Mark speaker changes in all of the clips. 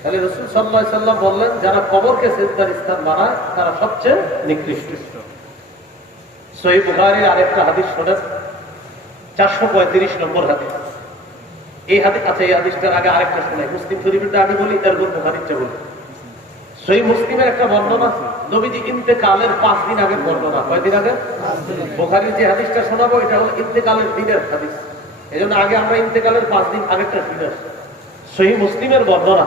Speaker 1: তাহলে রসুল সাল্লাহ সাল্লাম বললেন, যারা কবরকে সেজদার স্থান বানায়, তারা সবচেয়ে নিকৃষ্ট। সহি বুখারির আরেকটা হাদিস শোনেন, চারশো পঁয়ত্রিশ নম্বর হাদিস। এই হাদিস আচ্ছা এই হাদিসটার আগে আরেকটা শোনাই। মুসলিম শরীফটা আমি বলি, এরপর বুখারিটা বলি। সহি মুসলিমের একটা বর্ণনা, নবীজি ইন্তেকালের পাঁচ দিন আগে বর্ণনা। কয়দিন আগে? বুখারির যে হাদিসটা শোনাবো, এটা হলো ইন্তেকালের দিনের হাদিস। এই আগে আমরা ইন্তেকালের পাঁচ দিন আগেরটা শুনে সহি মুসলিমের বর্ণনা।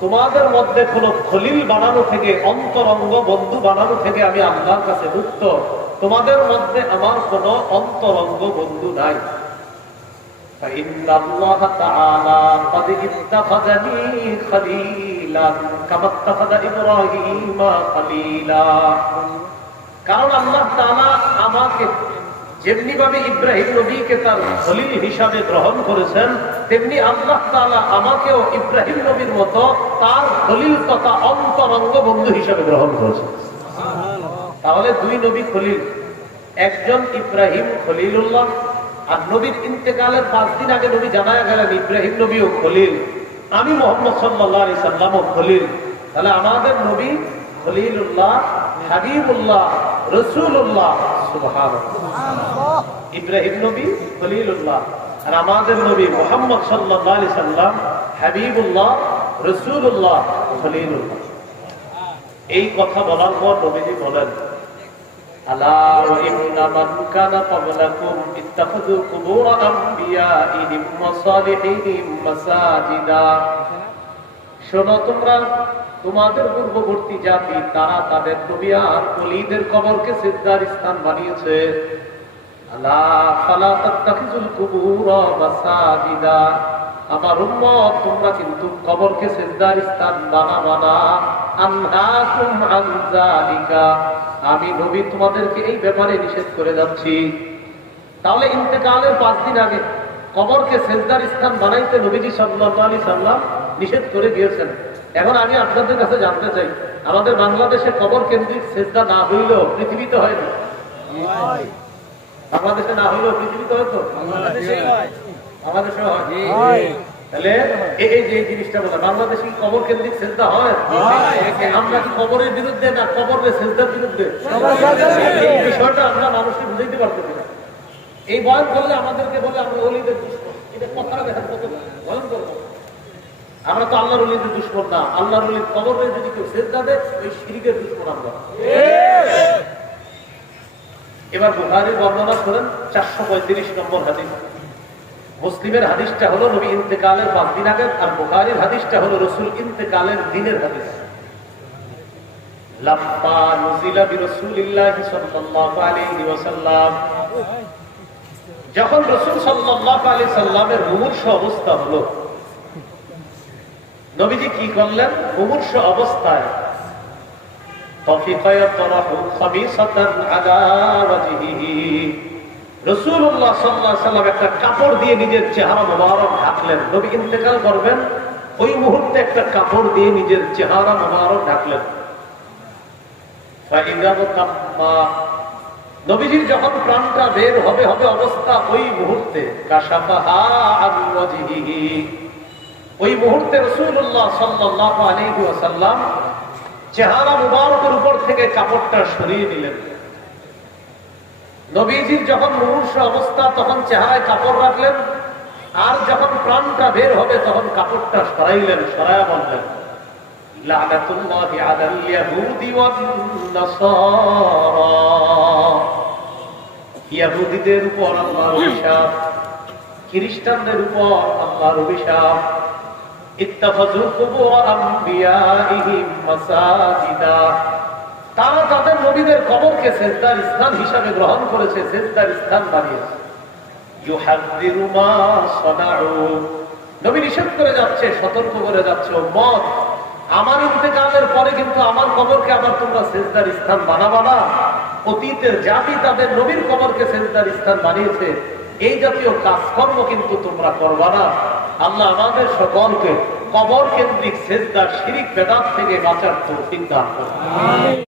Speaker 1: তোমাদের মধ্যে কোন খলিল বানানো থেকে, অন্তরঙ্গ বন্ধু বানানো থেকে আমি আল্লাহর কাছে মুক্ত। তোমাদের মধ্যে আমার কোন অন্তরঙ্গ বন্ধু নাই। কারণ আমাকে যেমনি ভাবে ইব্রাহিম নবীকে তার খলিল হিসাবে গ্রহণ করেছেন তেমনি আল্লাহ তাআলা আমাকেও ইব্রাহিম নবীর মতো তার খলিল তথা অন্তরঙ্গ বন্ধু হিসাবে গ্রহণ করেছেন। তাহলে দুই নবী খলিল, একজন ইব্রাহিম খলিলুল্লাহ আর নবীর ইন্তেকালের পাঁচ দিন আগে নবী জানায় গেলেন, ইব্রাহিম নবী ও খলিল, আমি মোহাম্মদ সাল্লাহ সাল্লাম ও খলিল। তাহলে আমাদের নবী খলিলুল্লাহ, হাবিবুল্লাহ রসুল্লাহ সুবহান ইব্রাহিম নবী খলিলুল্লাহ। আর আমাদের নবী মোহাম্মদ সাল্লি সাল্লাম হাবিবুল্লাহ রসুল্লাহ এই কথা বলার পর নবীজি বলেন তোমাদের পূর্ববর্তী জাতি, তারা তাদের নবী কলিদের কবরকে সিদ্ধার স্থান বানিয়েছে। আমার উম্মত, তোমরা কিন্তু কবরকে সিজদার স্থান বানাবা আমি নবী, তোমাদেরকে এই ব্যাপারে নিষেধ করে যাচ্ছি। তাহলে ইন্তেকালের পাঁচ দিন আগে কবরকে সেজদার স্থান বানাইতে নবীজি সাল্লাল্লাহু আলাইহি সাল্লাম নিষেধ করে দিয়েছেন। এখন আমি আপনাদের কাছে জানতে চাই, আমাদের বাংলাদেশে কবর কেন্দ্রিক সেজদা না হইলেও পৃথিবীতে হয় না? বাংলাদেশে না হইলেও পৃথিবীতে হয়তো বাংলাদেশে হয়। তাহলে এই এই যে জিনিসটা বলা বাংলাদেশে কি কবর কেন্দ্রিক সেজদা হয়? আমরা কি কবরের বিরুদ্ধে না কবরের সেজদার বিরুদ্ধে? এই বিষয়টা আমরা মানুষকে বুঝাইতে পারতেছি না। এই বয়ান করলে আমাদেরকে বলে আমরা অলিদের দুশ্মন। এটা কথাটা দেখেন কত ভয়ঙ্কর আমরা তো আল্লাহর অলিদের দুশ্মন না। আল্লাহর অলির কবরে যদি কেউ সেজদা দেয় ওই শিরিকের দুশ্মন আমরা। এবার বুখারীর বর্ণনা করেন চারশো পঁয়ত্রিশ নম্বর হাদিস। মুসলিমের হাদিসটা হলো নবী ইন্তেকালের পাঁচ দিন আগে আর বুখারীর হাদিসটা হলো রসুল ইন্তেকালের দিনের হাদিস। যখন রসুল সাল্লামের মুমূর্ষ অবস্থা হলো, নবীজি কি করলেন? মুমূর্ষ অবস্থায় طفق يطرح خميصة على وجهه রসুল্লাহ সাল্লাহ সাল্লাম একটা কাপড় দিয়ে নিজের চেহারা মোবারক ঢাকলেন নবী ইন্তেকাল করবেন ওই মুহূর্তে একটা কাপড় দিয়ে নিজের চেহারা মোবারক ঢাকলেন ফাইদাব তাম্মা নবীজির যখন প্রাণটা বের হবে হবে অবস্থা ওই মুহূর্তে কাশাফাহা আন ওয়াজহিহি ওই মুহূর্তে রাসূলুল্লাহ সাল্লাল্লাহু আলাইহি ওয়াসাল্লাম চেহারা মুবারকের উপর থেকে কাপড়টা সরিয়ে দিলেন নবীজির যখন মুমূর্ষ অবস্থা, তখন চেহারায় কাপড় রাখলেন, আর যখন প্রাণটা বের হবে, তখন কাপড়টা সরাইলেন, সরায়া বললেন খ্রিস্টানদের উপর আল্লাহর অভিশাপ। তারা তাদের কবরকে স্থান হিসাবে গ্রহণ করেছে স্থান বানিয়েছে। সতর্ক করে যাচ্ছে আমার পরে কিন্তু আমার কবর সেজদার স্থান বানাবা না। অতীতের জাতি তাদের নবীর কবরকে সেজদার স্থান বানিয়েছে। এই জাতীয় কাজকর্ম কিন্তু তোমরা করবা না। আল্লাহ আমাদের সকলকে কবর কেন্দ্রিক সেজদার শিরিক, বেদাত থেকে বাঁচার তো করুন।